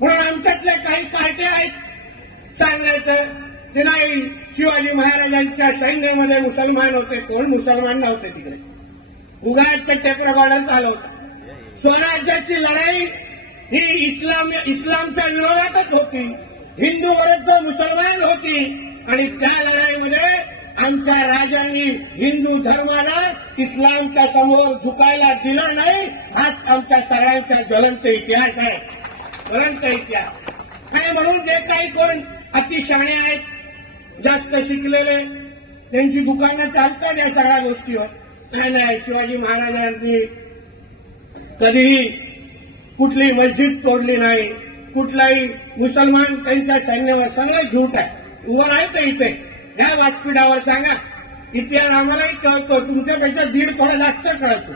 म्हणून आमच्यातल्या काही पार्ट्या आहेत सांगायचं ते नाही शिवाजी महाराजांच्या सैन्यामध्ये मुसलमान होते. कोण मुसलमान नव्हते तिकडे, उगाच ते टेप रेकॉर्डर चालवतात. स्वराज्याची लढाई ही इस्लामच्या विरोधातच होती, हिंदू विरुद्ध मुसलमान होती. आणि त्या लढाईमध्ये आमच्या राजांनी हिंदू धर्माला इस्लामच्या समोर झुकायला दिलं नाही. हाच आमच्या सगळ्यांचा ज्वलंत इतिहास आहे, ज्वलंत इतिहास. आणि म्हणून जे काही कोण अतिशहाणे आहेत, जास्त शिकलेले, त्यांची दुकानं चालतात या सगळ्या गोष्टीवर. नाही, शिवाजी महाराजांनी कधीही कुठली मस्जिद तोडली नाही, कुठलाही मुसलमान त्यांच्या सैन्यावर, सगळं झूट आहे. उभं आहे का इथे या व्यासपीठावर सांगा. इतिहास आम्हालाही कळतो, तुमच्यापेक्षा 1.5 थोडा जास्त कळतो.